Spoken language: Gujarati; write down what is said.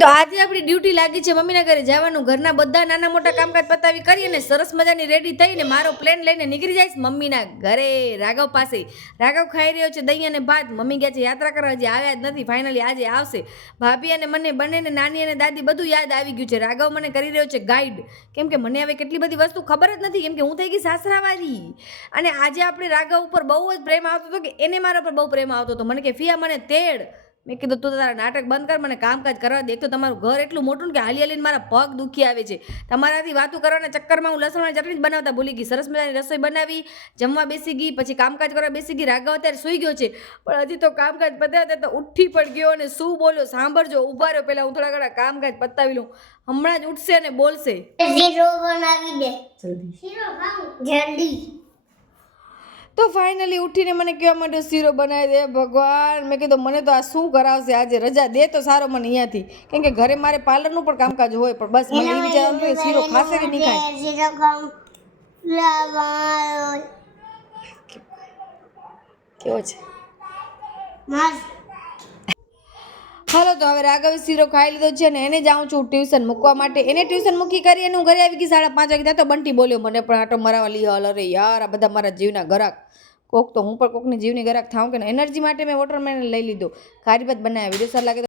તો આજે આપણી ડ્યુટી લાગી છે મમ્મીના ઘરે જવાનું. ઘરના બધા નાના મોટા કામકાજ પતાવી કરી અને સરસ મજાની રેડી થઈને મારો પ્લેન લઈને નીકળી જઈશ મમ્મીના ઘરે રાઘવ પાસે. રાઘવ ખાઈ રહ્યો છે દહીં અને ભાત. મમ્મી કહે છે યાત્રા કરવા હજી આવ્યા જ નથી, ફાઇનલી આજે આવશે. ભાભી અને મને બંનેને નાની અને દાદી બધું યાદ આવી ગયું છે. રાઘવ મને કરી રહ્યો છે ગાઈડ, કેમ કે મને હવે કેટલી બધી વસ્તુ ખબર જ નથી, કેમ કે હું થઈ ગઈ સાસરાવાળી. અને આજે આપણે રાઘવ ઉપર બહુ જ પ્રેમ આવતો હતો, કે એને મારા પર બહુ પ્રેમ આવતો હતો. મને કે ફિયા મને તેડ. મેં કીધું તું તારા નાટક બંધ કર, મને કામકાજ કરવા દે. એક તો તમારું ઘર એટલું મોટું ને કે હાલી હાલીને મારા પગ દુખી આવે છે. તમારાથી વાતું કરવાના ચક્કરમાં હું લસણની ચટણી જ બનાવતા ભૂલી ગઈ. સરસ મજાની રસોઈ બનાવી, જમવા બેસી ગઈ, પછી કામકાજ કરવા બેસી ગઈ. રાઘવ અત્યારે સૂઈ ગયો છે, પણ હજી તો કામકાજ પતાવ્યા તો ઉઠી પણ ગયો અને શું બોલ્યો સાંભળજો. ઉભા રહ્યો, પહેલાં હું થોડા ઘણા કામકાજ પતાવી લઉં. હમણાં જ ઉઠશે અને બોલશે. શીરો બનાવી દે જલ્દી. તો ફાઇનલી ઉઠીને મને કહેવા માંડ્યો શીરો બનાવી દે. ભગવાન, મેં કીધું મને તો આ શું કરાવશે આજે, રજા દે તો સારો મને અહીંયાથી, કેમ કે ઘરે મારે પાર્લરનું પણ કામકાજ હોય. પણ બસ મને એ વિચારવાનું કે શીરો ખાશે કે નહીં ખાય. શીરો ખાઉં લાવા કેવો છે? મસ્ત. હાલો, તો હવે રાઘવે શીરો ખાઈ લીધો છે ને એને જાઉં છું ટ્યુશન મૂકવા માટે. એને ટ્યુશન મૂકી કરી અને હું ઘરે આવી ગઈ 5:30 વાગે. ત્યાં તો બંટી બોલ્યો મને પણ આટો મરાવા લઈ હાલ. અરે યાર, આ બધા મારા જીવના ગરાક. કોક તો હું પણ કોકની જીવની ગરાક થાઉં કે એનર્જી માટે મેં વોટરમેલન લઈ લીધો. ખારી ભાત બનાવ્યા. વિડીયો સારો લાગે